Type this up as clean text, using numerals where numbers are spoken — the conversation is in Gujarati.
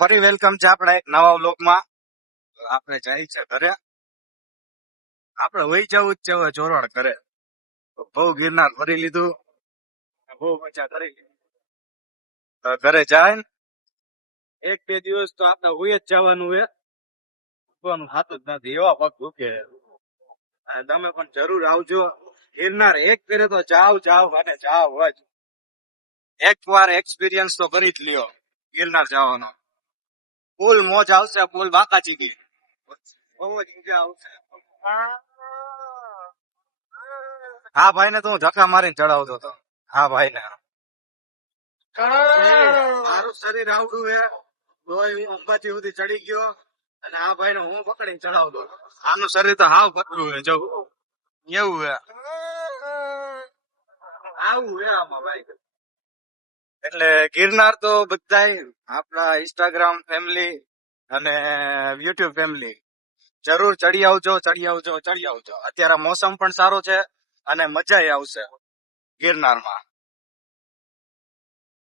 ફરી વેલકમ છે આપણા એક નવા વ્લોગમાં. આપણે જાય છે ઘરે. આપણે વહી જવું જ છે હવે ચોરવાડ ઘરે. બહુ ગિરનાર ફરી લીધું, બહુ મજા કરી લીધી. ઘરે જાય ને 1-2 દિવસ તો આપણે હોય જ જવાનું હે. ઉઠવાનું થતું જ નથી, એવા પગ દુખે. અને તમે પણ જરૂર આવજો ગિરનાર. એક ફેરે તો જાવ અને જાવ જ. એક વાર એક્સપિરિયન્સ તો કરી જ લ્યો ગિરનાર જવાનો. ફૂલ મોજ આવશે, ફૂલ બાકાચીકી. બહુ જ મજા આવશે. હા ભાઈ ને તો હું ધક્કા મારીને ચડાવતો હતો. હા ભાઈ ને મારું શરીર આવડું હે તો હું અંબાજી સુધી ચડી ગયો, અને આ ભાઈ ને હું પકડીને ચડાવતો હતો. આનું શરીર તો હાવ પતલું હે, જો એવું હે. આવું હે આમાં ભાઈ. એટલે ગિરનાર તો બધાય આપણા ઇન્સ્ટાગ્રામ ફેમિલી અને યુટ્યુબ ફેમિલી જરૂર ચડી આવજો. અત્યારે મોસમ પણ સારો છે અને મજા આવશે ગિરનારમાં.